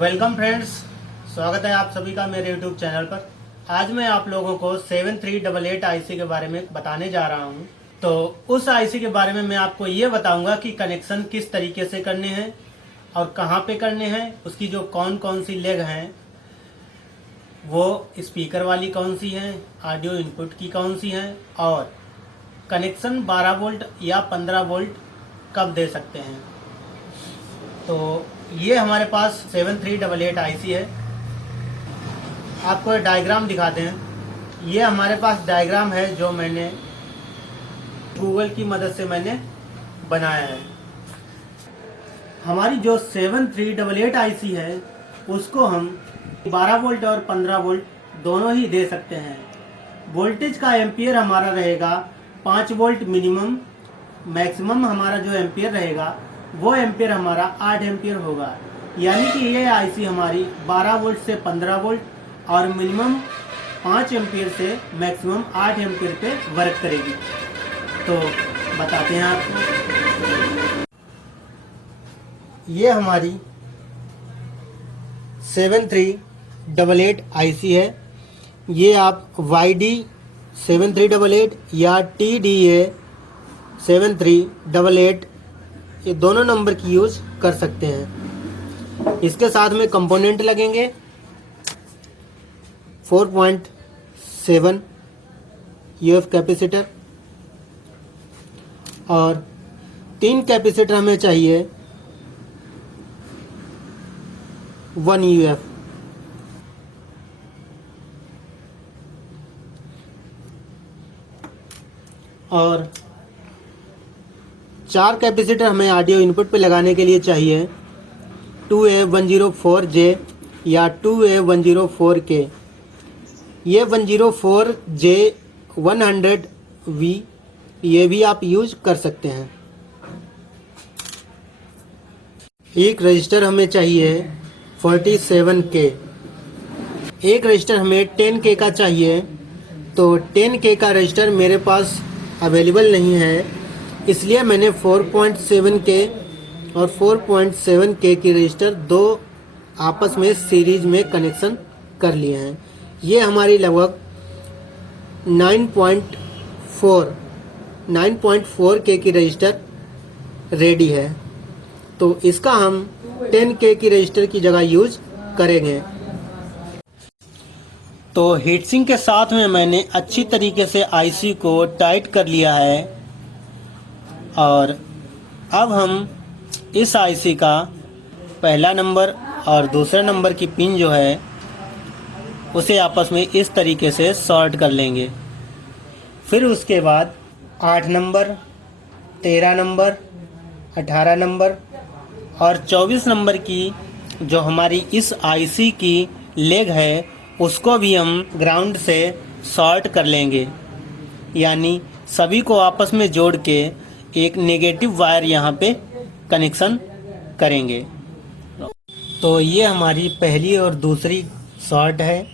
Welcome friends, स्वागत है आप सभी का मेरे यूट्यूब चैनल पर। आज मैं आप लोगों को 7388 आईसी के बारे में बताने जा रहा हूं। तो उस आईसी के बारे में मैं आपको ये बताऊंगा कि कनेक्शन किस तरीके से करने हैं और कहां पे करने हैं, उसकी जो कौन कौन सी लेग हैं, वो स्पीकर वाली कौन सी हैं, ऑडियो इनपुट की कौन सी हैं, और कनेक्शन 12 वोल्ट या 15 वोल्ट कब दे सकते हैं। तो ये हमारे पास 7388 आईसी है। आपको डायग्राम दिखाते हैं। ये हमारे पास डायग्राम है जो मैंने गूगल की मदद से मैंने बनाया है। हमारी जो 7388 आईसी है उसको हम 12 वोल्ट और 15 वोल्ट दोनों ही दे सकते हैं। वोल्टेज का एम्पियर हमारा रहेगा 5 वोल्ट मिनिमम। मैक्सिमम हमारा जो एम्पियर रहेगा वो एम्पियर हमारा 8 एम्पियर होगा। यानी कि ये आईसी हमारी 12 वोल्ट से 15 वोल्ट और मिनिमम 5 एम्पियर से मैक्सिमम 8 एम्पियर पे वर्क करेगी। तो बताते हैं आपको। ये हमारी 7388 आईसी है। ये आप YD 7388 या TDA 7388 ये दोनों नंबर की यूज कर सकते हैं। इसके साथ में कंपोनेंट लगेंगे 4.7 UF कैपेसिटर और 3 कैपेसिटर हमें चाहिए 1 UF। और 4 कैपेसिटर हमें ऑडियो इनपुट पे लगाने के लिए चाहिए 2A104J या 2A104K। ये 104J 100V ये भी आप यूज कर सकते हैं। एक रजिस्टर हमें चाहिए 47K। एक रजिस्टर हमें 10K का चाहिए। तो 10K का रजिस्टर मेरे पास अवेलेबल नहीं है, इसलिए मैंने 4.7K और 4.7K की रजिस्टर दो आपस में सीरीज में कनेक्शन कर लिए हैं। ये हमारी लगभग 9.4K की रजिस्टर रेडी है। तो इसका हम 10K की रजिस्टर की जगह यूज करेंगे। तो हीटसिंक के साथ में मैंने अच्छी तरीके से आईसी को टाइट कर लिया है और अब हम इस आईसी का पहला नंबर और दूसरे नंबर की पिन जो है उसे आपस में इस तरीके से शॉर्ट कर लेंगे। फिर उसके बाद 8 नंबर, 13 नंबर, 18 नंबर और 24 नंबर की जो हमारी इस आईसी की लेग है उसको भी हम ग्राउंड से शॉर्ट कर लेंगे। यानी सभी को आपस में जोड़ के एक नेगेटिव वायर यहाँ पे कनेक्शन करेंगे। तो ये हमारी पहली और दूसरी शॉर्ट है।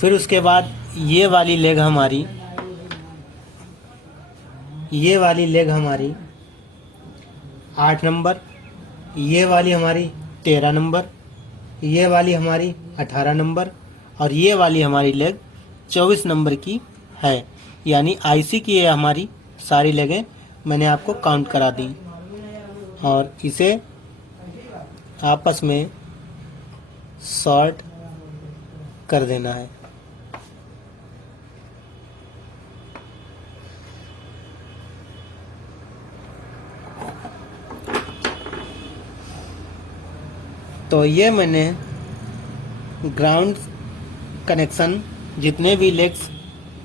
फिर उसके बाद ये वाली लेग हमारी 8 नंबर, ये वाली हमारी 13 नंबर, ये वाली हमारी 18 नंबर और ये वाली हमारी लेग 24 नंबर की है। यानी आईसी की ये हमारी सारी लेगें मैंने आपको काउंट करा दी और इसे आपस में शॉर्ट कर देना है। तो ये मैंने ग्राउंड कनेक्शन जितने भी लेग्स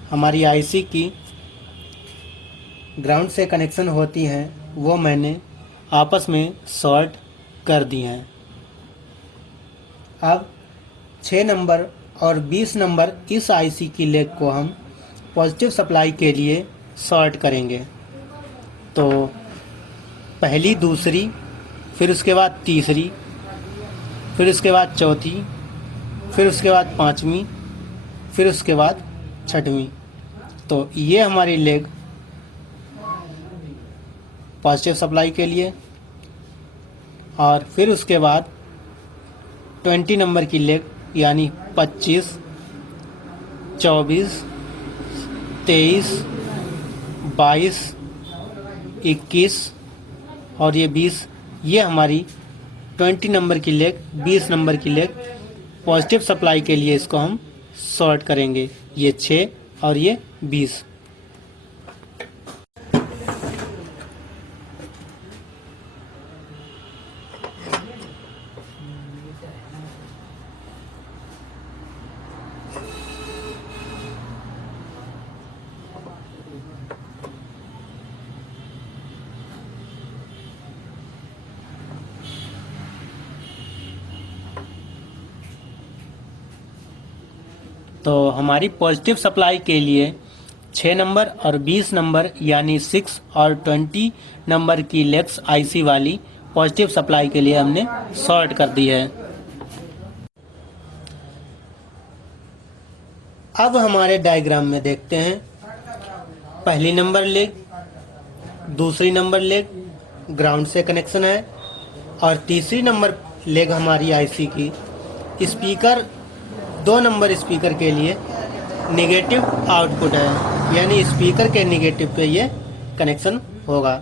हमारी आईसी की ग्राउंड से कनेक्शन होती हैं वो मैंने आपस में शॉर्ट कर दी हैं। अब 6 नंबर और 20 नंबर इस आईसी की लेग को हम पॉजिटिव सप्लाई के लिए शॉर्ट करेंगे। तो पहली, दूसरी, फिर उसके बाद तीसरी, फिर उसके बाद चौथी, फिर उसके बाद पांचवी, फिर उसके बाद छठवीं। तो ये हमारी लेग पॉजिटिव सप्लाई के लिए और फिर उसके बाद 20 नंबर की लेग यानी 25, 24, 23, 22, 21 और ये 20, ये हमारी 20 नंबर की लेग, 20 नंबर की लेग पॉजिटिव सप्लाई के लिए इसको हम शॉर्ट करेंगे। ये 6 और ये 20। तो हमारी पॉजिटिव सप्लाई के लिए 6 नंबर और 20 नंबर यानी 6 और 20 नंबर की लेग्स आईसी वाली पॉजिटिव सप्लाई के लिए हमने शॉर्ट कर दी है। अब हमारे डायग्राम में देखते हैं, पहली नंबर लेग, दूसरी नंबर लेग ग्राउंड से कनेक्शन है और तीसरी नंबर लेग हमारी आईसी की स्पीकर, 2 नंबर स्पीकर के लिए नेगेटिव आउटपुट है, यानी स्पीकर के नेगेटिव पे ये कनेक्शन होगा।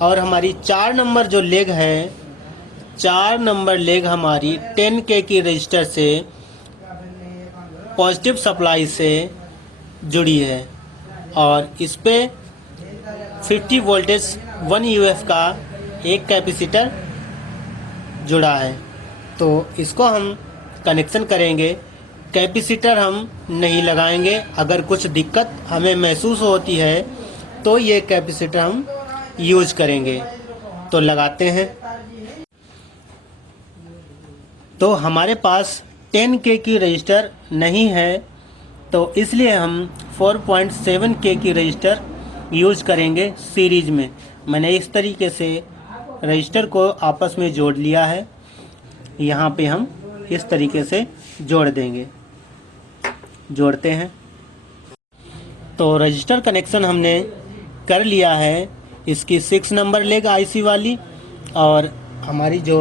और हमारी 4 नंबर जो लेग है, 4 नंबर लेग हमारी 10K की रजिस्टर से पॉजिटिव सप्लाई से जुड़ी है और इस पे 50 वोल्टेज 1 UF का एक कैपेसिटर जुड़ा है। तो इसको हम कनेक्शन करेंगे। कैपेसिटर हम नहीं लगाएंगे, अगर कुछ दिक्कत हमें महसूस होती है तो ये कैपेसिटर हम यूज करेंगे। तो लगाते हैं। तो हमारे पास 10K की रजिस्टर नहीं है, तो इसलिए हम 4.7K की रजिस्टर यूज करेंगे सीरीज में। मैंने इस तरीके से रजिस्टर को आपस में जोड़ लिया है। यहाँ पे हम इस तरीके से जोड़ देंगे। जोड़ते हैं। तो रजिस्टर कनेक्शन हमने कर लिया है। इसकी 6 नंबर लेग आईसी वाली और हमारी जो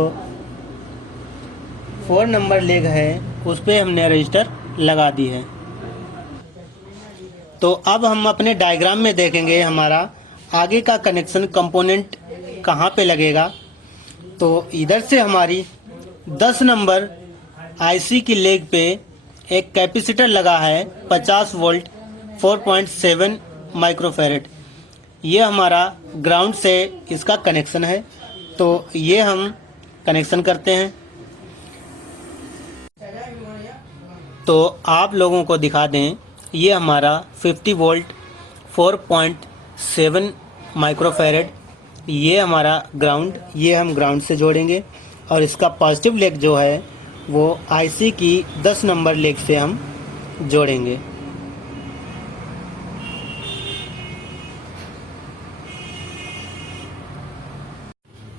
4 नंबर लेग है उस पे हमने रजिस्टर लगा दी है। तो अब हम अपने डायग्राम में देखेंगे हमारा आगे का कनेक्शन कंपोनेंट कहाँ पे लगेगा। तो इधर से हमारी 10 नंबर आईसी की लेग पे एक कैपेसिटर लगा है 50 वोल्ट 4.7 माइक्रोफैरेड। ये हमारा ग्राउंड से इसका कनेक्शन है। तो ये हम कनेक्शन करते हैं। तो आप लोगों को दिखा दें, ये हमारा 50 वोल्ट 4.7 माइक्रोफैरेड, ये हमारा ग्राउंड, ये हम ग्राउंड से जोड़ेंगे और इसका पॉजिटिव लेग जो है वो आईसी की 10 नंबर लेग से हम जोड़ेंगे।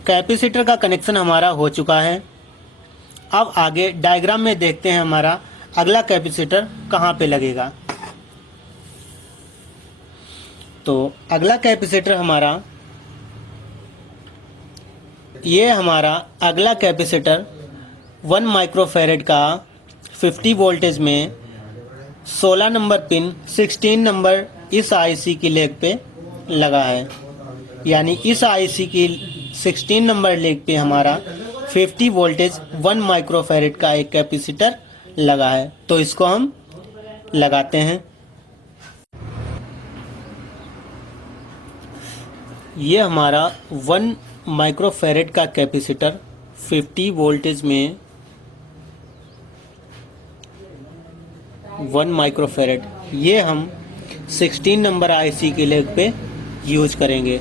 कैपेसिटर का कनेक्शन हमारा हो चुका है। अब आगे डायग्राम में देखते हैं हमारा अगला कैपेसिटर कहाँ पे लगेगा। तो अगला कैपेसिटर हमारा, ये हमारा अगला कैपेसिटर 1 माइक्रोफैरेड का 50 वोल्टेज में 16 नंबर पिन 16 नंबर इस आईसी की लेग पे लगा है। यानी इस आईसी की 16 नंबर लेग पे हमारा 50 वोल्टेज 1 माइक्रोफैरेड का एक कैपेसिटर लगा है। तो इसको हम लगाते हैं। ये हमारा 1 माइक्रोफैरेड का कैपेसिटर 50 वोल्टेज में 1 माइक्रोफैरेड, ये हम 16 नंबर आईसी की लेग पे यूज करेंगे।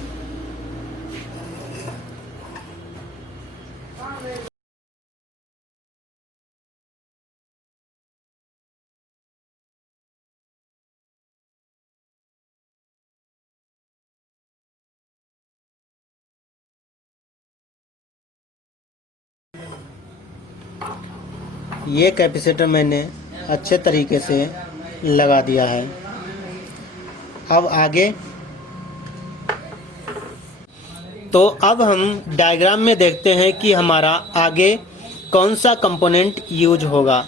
ये कैपेसिटर मैंने अच्छे तरीके से लगा दिया है। अब आगे, तो अब हम डायग्राम में देखते हैं कि हमारा आगे कौन सा कंपोनेंट यूज होगा।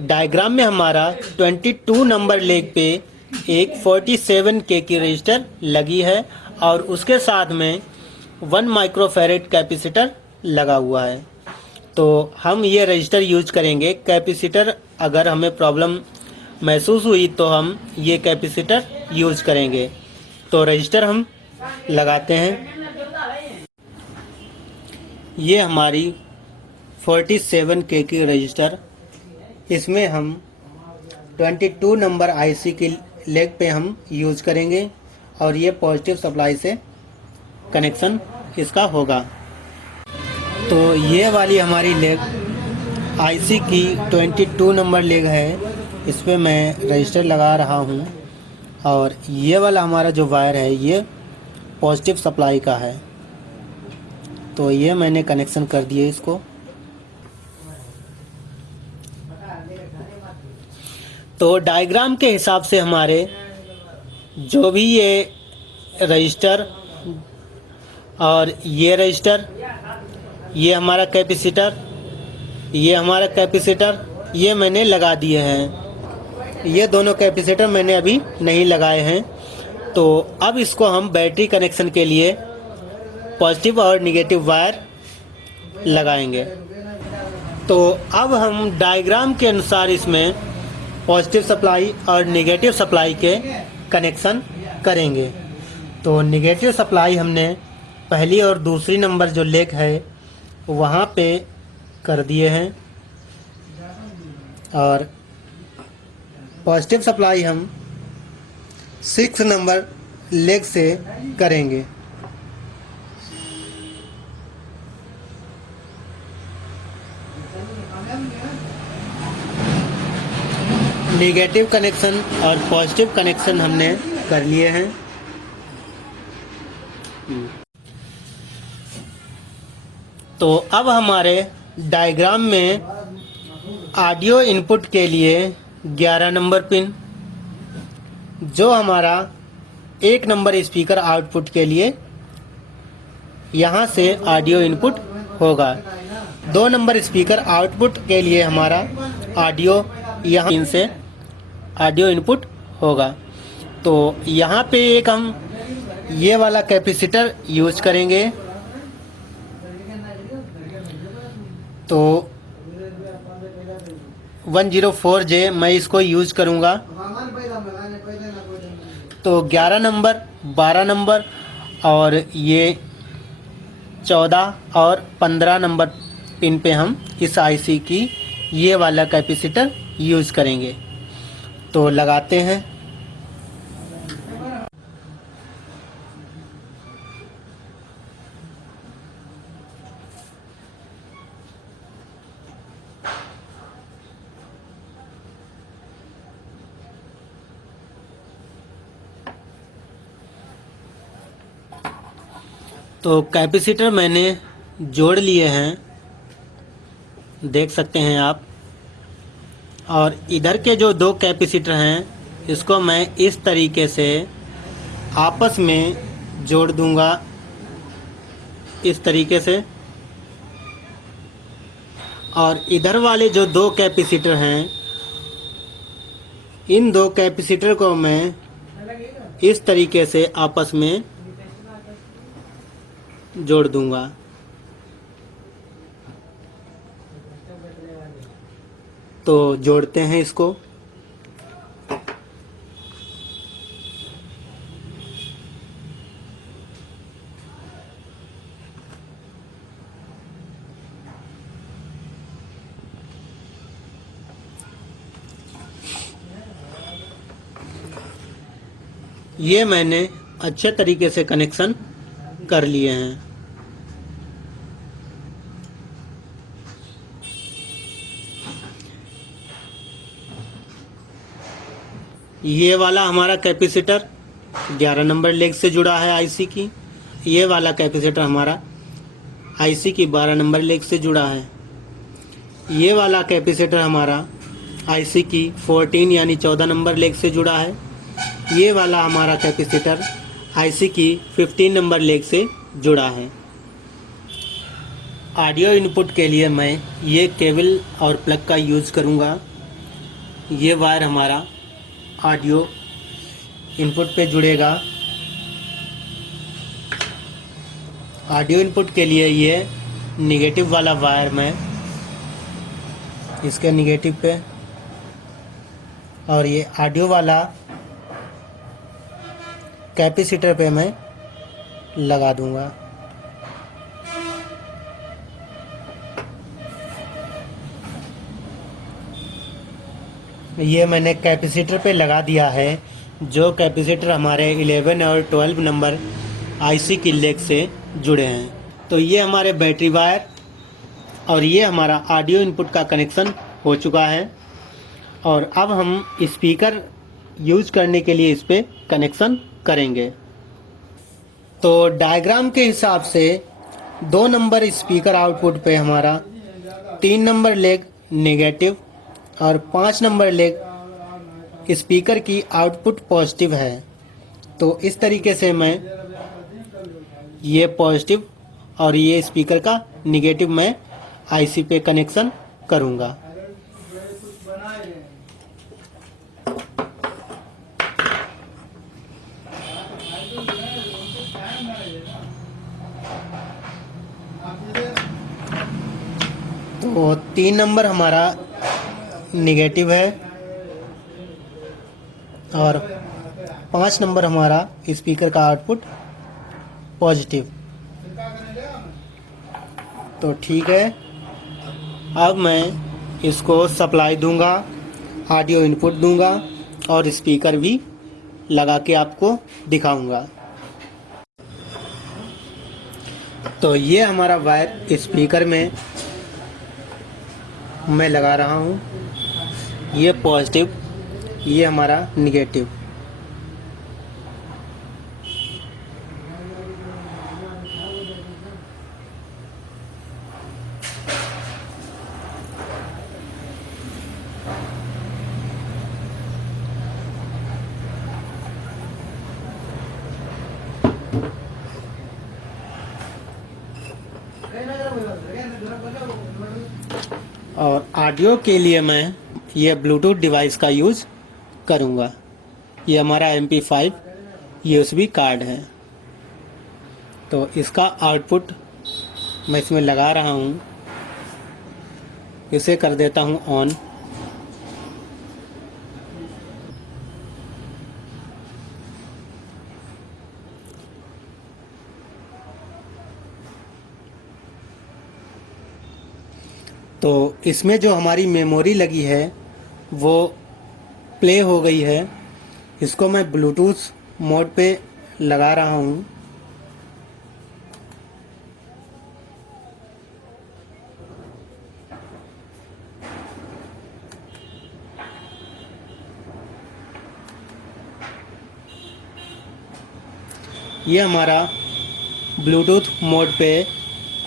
डायग्राम में हमारा 22 नंबर लेग पे एक 47K की रजिस्टर लगी है और उसके साथ में 1 माइक्रोफैरेड कैपेसिटर लगा हुआ है। तो हम ये रजिस्टर यूज करेंगे। कैपेसिटर अगर हमें प्रॉब्लम महसूस हुई तो हम ये कैपेसिटर यूज करेंगे। तो रजिस्टर हम लगाते हैं। ये हमारी 47K की रजिस्टर, इसमें हम 22 नंबर आईसी की लेग पे हम यूज करेंगे और ये पॉजिटिव सप्लाई से कनेक्शन इसका होगा। तो ये वाली हमारी लेग आईसी की 22 नंबर लेग है, इस पर मैं रजिस्टर लगा रहा हूँ और ये वाला हमारा जो वायर है ये पॉजिटिव सप्लाई का है। तो ये मैंने कनेक्शन कर दिए इसको। तो डायग्राम के हिसाब से हमारे जो भी ये रजिस्टर और ये रजिस्टर, ये हमारा कैपेसिटर, ये हमारा कैपेसिटर, ये मैंने लगा दिए हैं। ये दोनों कैपेसिटर मैंने अभी नहीं लगाए हैं। तो अब इसको हम बैटरी कनेक्शन के लिए पॉजिटिव और नेगेटिव वायर लगाएंगे। तो अब हम डायग्राम के अनुसार इसमें पॉजिटिव सप्लाई और नेगेटिव सप्लाई के कनेक्शन करेंगे। तो नेगेटिव सप्लाई हमने पहली और दूसरी नंबर जो लेग है वहाँ पे कर दिए हैं और पॉजिटिव सप्लाई हम 6 नंबर लेग से करेंगे। नेगेटिव कनेक्शन और पॉजिटिव कनेक्शन हमने कर लिए हैं। तो अब हमारे डायग्राम में ऑडियो इनपुट के लिए 11 नंबर पिन, जो हमारा 1 नंबर स्पीकर आउटपुट के लिए यहाँ से ऑडियो इनपुट होगा। 2 नंबर स्पीकर आउटपुट के लिए हमारा ऑडियो यहाँ पिन से ऑडियो इनपुट होगा। तो यहाँ पे एक हम ये वाला कैपेसिटर यूज करेंगे। तो 104J मैं इसको यूज करूँगा। तो 11 नंबर, 12 नंबर और ये 14 और 15 नंबर पिन पे हम इस आईसी की ये वाला कैपेसिटर यूज करेंगे। तो लगाते हैं। तो कैपेसिटर मैंने जोड़ लिए हैं, देख सकते हैं आप। और इधर के जो 2 कैपेसिटर हैं इसको मैं इस तरीके से आपस में जोड़ दूंगा, इस तरीके से। और इधर वाले जो 2 कैपेसिटर हैं, इन 2 कैपेसिटर को मैं इस तरीके से आपस में जोड़ दूंगा। तो जोड़ते हैं इसको। ये मैंने अच्छे तरीके से कनेक्शन कर लिए हैं। ये वाला हमारा कैपेसिटर 11 नंबर लेग से जुड़ा है आईसी की। ये वाला कैपेसिटर हमारा आईसी की 12 नंबर लेग से जुड़ा है। ये वाला कैपेसिटर हमारा आईसी की 14 यानी 14 नंबर लेग से जुड़ा है। ये वाला हमारा कैपेसिटर आईसी की 15 नंबर लेग से जुड़ा है। ऑडियो इनपुट के लिए मैं ये केबल और प्लग का यूज़ करूँगा। ये वायर हमारा ऑडियो इनपुट पे जुड़ेगा। ऑडियो इनपुट के लिए ये निगेटिव वाला वायर मैं इसके निगेटिव पे और ये ऑडियो वाला कैपेसिटर पे मैं लगा दूंगा। ये मैंने कैपेसिटर पे लगा दिया है, जो कैपेसिटर हमारे 11 और 12 नंबर आईसी की लेग से जुड़े हैं। तो ये हमारे बैटरी वायर और ये हमारा ऑडियो इनपुट का कनेक्शन हो चुका है और अब हम स्पीकर यूज करने के लिए इस पे कनेक्शन करेंगे। तो डायग्राम के हिसाब से 2 नंबर स्पीकर आउटपुट पे हमारा 3 नंबर लेग नेगेटिव और 5 नंबर लेग स्पीकर की आउटपुट पॉजिटिव है। तो इस तरीके से मैं ये पॉजिटिव और ये स्पीकर का निगेटिव मैं आईसी पे कनेक्शन करूँगा। तो 3 नंबर हमारा निगेटिव है और 5 नंबर हमारा स्पीकर का आउटपुट पॉजिटिव। तो ठीक है, अब मैं इसको सप्लाई दूंगा, ऑडियो इनपुट दूंगा और स्पीकर भी लगा के आपको दिखाऊंगा। तो ये हमारा वायर स्पीकर में मैं लगा रहा हूँ, ये पॉजिटिव, ये हमारा निगेटिव। और ऑडियो के लिए मैं ये ब्लूटूथ डिवाइस का यूज़ करूँगा। ये हमारा MP5 USB कार्ड है। तो इसका आउटपुट मैं इसमें लगा रहा हूँ, इसे कर देता हूँ ऑन। तो इसमें जो हमारी मेमोरी लगी है वो प्ले हो गई है। इसको मैं ब्लूटूथ मोड पे लगा रहा हूँ। ये हमारा ब्लूटूथ मोड पे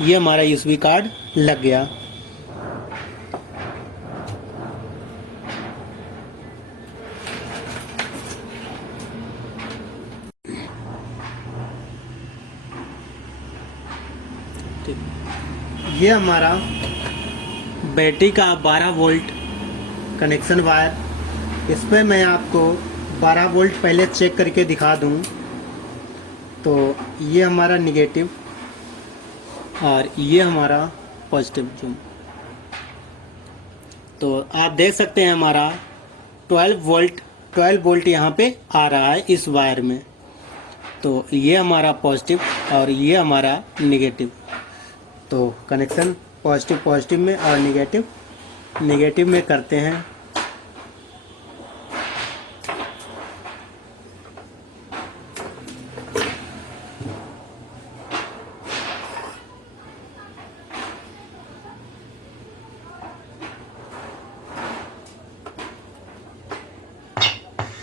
ये हमारा USB कार्ड लग गया। ये हमारा बैटरी का 12 वोल्ट कनेक्शन वायर, इस पर मैं आपको 12 वोल्ट पहले चेक करके दिखा दूं। तो ये हमारा निगेटिव और ये हमारा पॉजिटिव जूम। तो आप देख सकते हैं हमारा 12 वोल्ट यहाँ पे आ रहा है इस वायर में। तो ये हमारा पॉजिटिव और ये हमारा निगेटिव। तो कनेक्शन पॉजिटिव में और निगेटिव में करते हैं।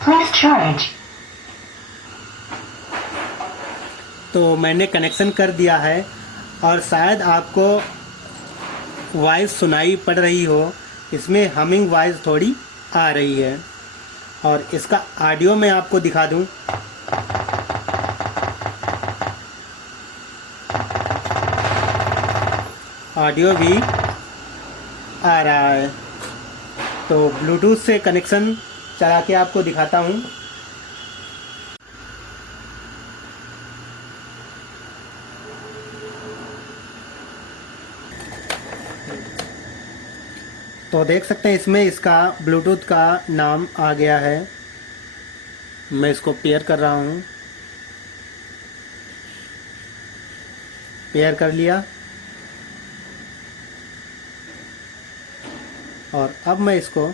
Press charge. तो मैंने कनेक्शन कर दिया है और शायद आपको वॉइस सुनाई पड़ रही हो, इसमें हमिंग वॉइस थोड़ी आ रही है। और इसका ऑडियो मैं आपको दिखा दूं। ऑडियो भी आ रहा है। तो ब्लूटूथ से कनेक्शन चला के आपको दिखाता हूँ। तो देख सकते हैं इसमें इसका ब्लूटूथ का नाम आ गया है। मैं इसको पेयर कर रहा हूँ। पेयर कर लिया और अब मैं इसको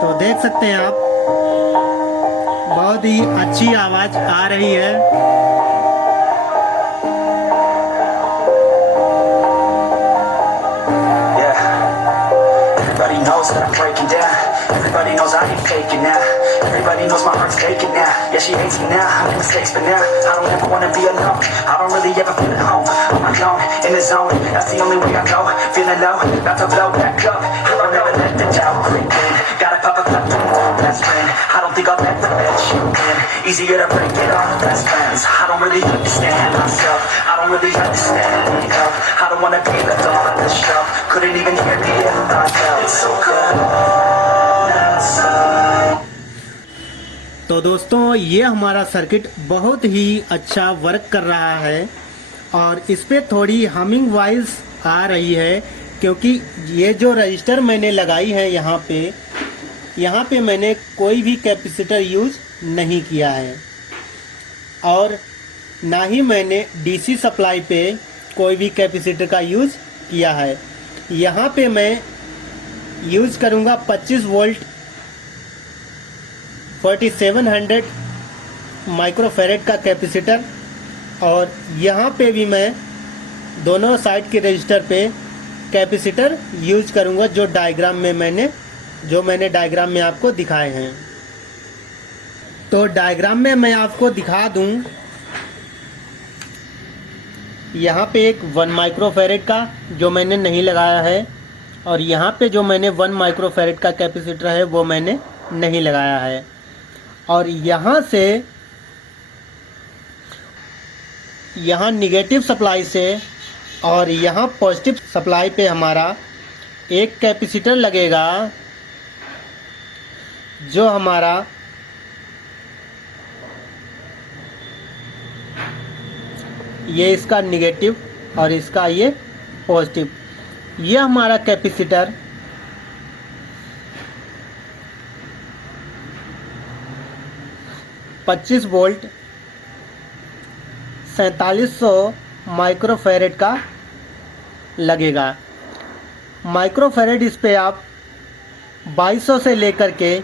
तो देख सकते हैं आप, बहुत ही अच्छी आवाज़ आ रही है। Everybody knows that I'm breaking down. Everybody knows I ain't faking now. Everybody knows my heart's taken now. Yeah, she hates me now. I make mistakes, but now I don't ever wanna be alone. I don't really ever feel at home. I'm alone in the zone. That's the only way I go. Feeling low, about to blow back up. I'll never let the doubt creep in. Gotta pop a couple more best friend. I don't think I'll ever let you in. Easier to break it off best friends. I don't really understand myself. I don't really understand help. I don't wanna be left on the shelf. Couldn't even hear me if I felt it's so good outside. तो दोस्तों, ये हमारा circuit बहुत ही अच्छा work कर रहा है और इस पे थोड़ी हमिंग वॉइस आ रही है, क्योंकि ये जो रजिस्टर मैंने लगाई है यहाँ पे मैंने कोई भी कैपेसिटर यूज़ नहीं किया है और ना ही मैंने डीसी सप्लाई पे कोई भी कैपेसिटर का यूज़ किया है। यहाँ पे मैं यूज़ करूँगा 25 वोल्ट 4700 माइक्रोफैरेड का कैपेसिटर और यहाँ पे भी मैं दोनों साइड के रजिस्टर पे कैपेसिटर यूज करूँगा जो मैंने डायग्राम में आपको दिखाए हैं। तो डायग्राम में मैं आपको दिखा दूँ, यहाँ पे एक 1 माइक्रोफैरेड का जो मैंने नहीं लगाया है और यहाँ पे जो मैंने 1 माइक्रोफैरेड का कैपेसिटर है वो मैंने नहीं लगाया है और यहाँ से यहाँ निगेटिव सप्लाई से और यहाँ पॉजिटिव सप्लाई पे हमारा एक कैपेसिटर लगेगा जो हमारा ये इसका निगेटिव और इसका ये पॉजिटिव, ये हमारा कैपेसिटर 25 वोल्ट 4700 माइक्रोफैरेड का लगेगा। माइक्रोफैरेड इस पे आप 2200 से लेकर के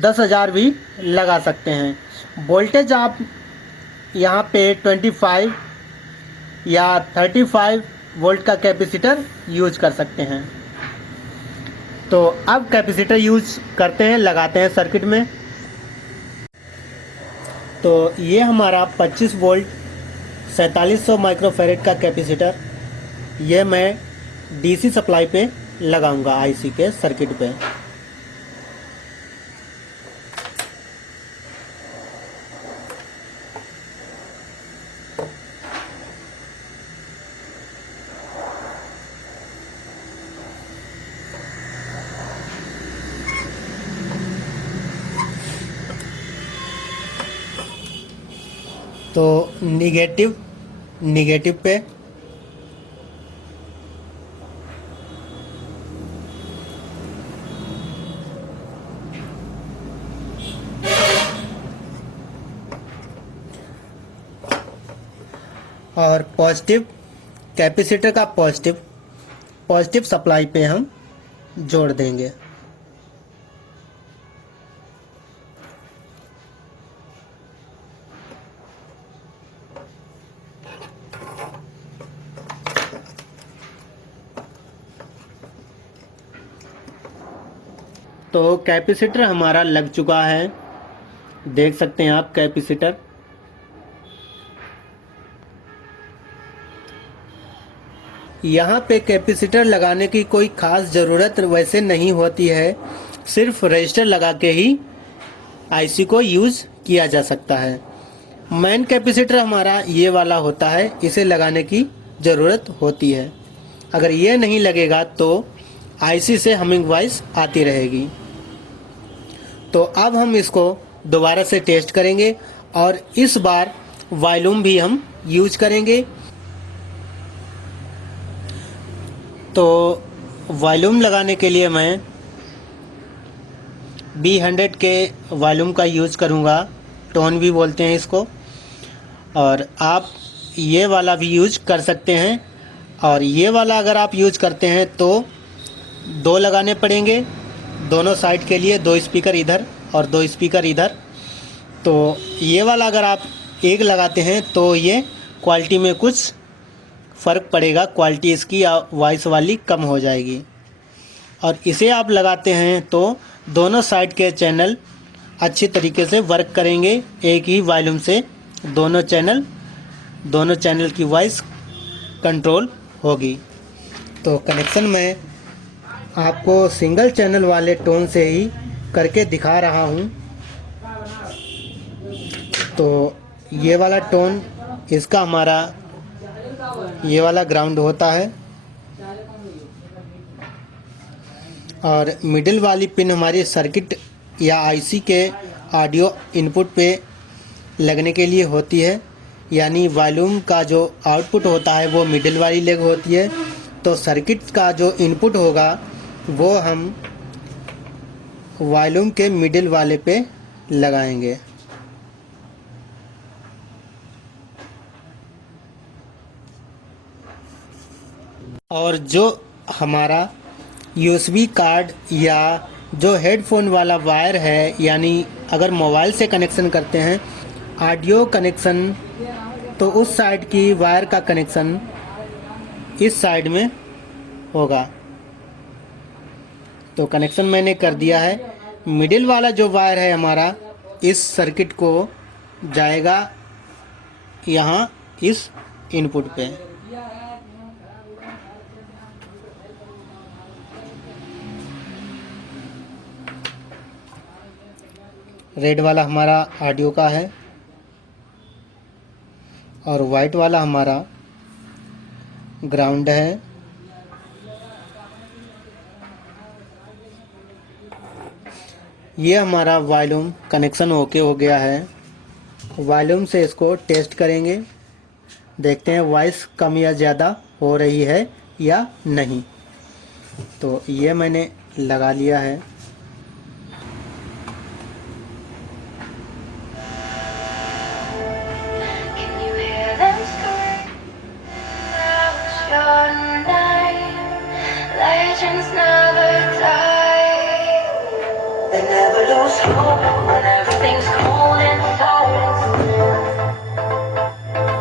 10,000 भी लगा सकते हैं। वोल्टेज आप यहाँ पे 25 या 35 वोल्ट का कैपेसिटर यूज कर सकते हैं। तो अब कैपेसिटर यूज करते हैं, लगाते हैं सर्किट में। तो ये हमारा 25 वोल्ट 4700 माइक्रोफैरेड का कैपेसिटर, ये मैं डीसी सप्लाई पे लगाऊंगा आईसी के सर्किट पे। तो निगेटिव पे और पॉजिटिव कैपेसिटर का पॉजिटिव सप्लाई पे हम जोड़ देंगे। तो कैपेसिटर हमारा लग चुका है, देख सकते हैं आप कैपेसिटर। यहाँ पे कैपेसिटर लगाने की कोई ख़ास ज़रूरत वैसे नहीं होती है, सिर्फ रजिस्टर लगा के ही आईसी को यूज़ किया जा सकता है। मेन कैपेसिटर हमारा ये वाला होता है, इसे लगाने की ज़रूरत होती है। अगर ये नहीं लगेगा तो आईसी से हमिंग वॉइस आती रहेगी। तो अब हम इसको दोबारा से टेस्ट करेंगे और इस बार वॉल्यूम भी हम यूज करेंगे। तो वॉल्यूम लगाने के लिए मैं B100 के वॉल्यूम का यूज़ करूँगा, टोन भी बोलते हैं इसको, और आप ये वाला भी यूज कर सकते हैं। और ये वाला अगर आप यूज करते हैं तो 2 लगाने पड़ेंगे दोनों साइड के लिए, 2 स्पीकर इधर और 2 स्पीकर इधर। तो ये वाला अगर आप एक लगाते हैं तो ये क्वालिटी में कुछ फ़र्क पड़ेगा, क्वालिटी इसकी वॉइस वाली कम हो जाएगी। और इसे आप लगाते हैं तो दोनों साइड के चैनल अच्छी तरीके से वर्क करेंगे, एक ही वॉल्यूम से दोनों चैनल की वॉइस कंट्रोल होगी। तो कनेक्शन मैं आपको सिंगल चैनल वाले टोन से ही करके दिखा रहा हूँ। तो ये वाला टोन इसका हमारा ये वाला ग्राउंड होता है और मिडिल वाली पिन हमारी सर्किट या आईसी के ऑडियो इनपुट पे लगने के लिए होती है, यानी वॉल्यूम का जो आउटपुट होता है वो मिडिल वाली लेग होती है। तो सर्किट का जो इनपुट होगा वो हम वॉल्यूम के मिडिल वाले पे लगाएंगे। और जो हमारा यूएसबी कार्ड या जो हेडफोन वाला वायर है, यानी अगर मोबाइल से कनेक्शन करते हैं ऑडियो कनेक्शन, तो उस साइड की वायर का कनेक्शन इस साइड में होगा। तो कनेक्शन मैंने कर दिया है। मिडिल वाला जो वायर है हमारा इस सर्किट को जाएगा यहाँ इस इनपुट पे। रेड वाला हमारा ऑडियो का है और वाइट वाला हमारा ग्राउंड है। ये हमारा वॉल्यूम कनेक्शन ओके हो गया है। वॉल्यूम से इसको टेस्ट करेंगे, देखते हैं वॉइस कम या ज़्यादा हो रही है या नहीं। तो ये मैंने लगा लिया है। Legends never die. They never lose hope when everything's cold and silent.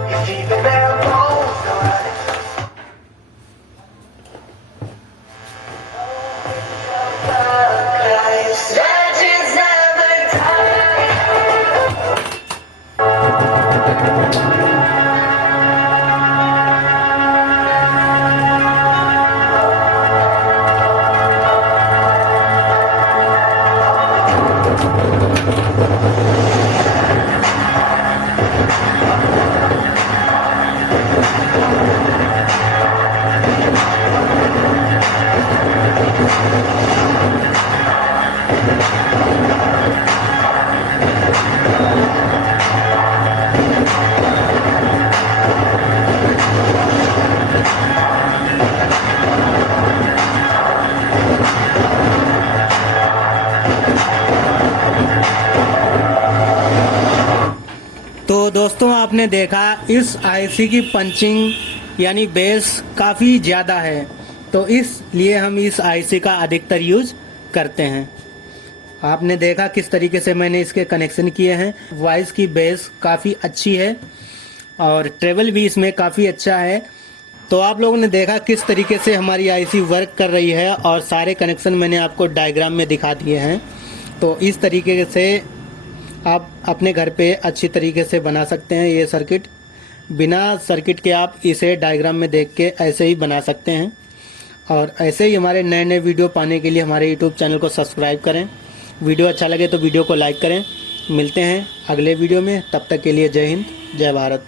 Cause deep in their bones legends never die. तो दोस्तों आपने देखा इस आईसी की पंचिंग यानी बेस काफ़ी ज़्यादा है, तो इसलिए हम इस आईसी का अधिकतर यूज करते हैं। आपने देखा किस तरीके से मैंने इसके कनेक्शन किए हैं। वॉइस की बेस काफ़ी अच्छी है और ट्रेवल भी इसमें काफ़ी अच्छा है। तो आप लोगों ने देखा किस तरीके से हमारी आईसी वर्क कर रही है और सारे कनेक्शन मैंने आपको डायग्राम में दिखा दिए हैं। तो इस तरीके से आप अपने घर पे अच्छी तरीके से बना सकते हैं ये सर्किट। बिना सर्किट के आप इसे डायग्राम में देख के ऐसे ही बना सकते हैं। और ऐसे ही हमारे नए नए वीडियो पाने के लिए हमारे यूट्यूब चैनल को सब्सक्राइब करें। वीडियो अच्छा लगे तो वीडियो को लाइक करें। मिलते हैं अगले वीडियो में, तब तक के लिए जय हिंद, जय भारत।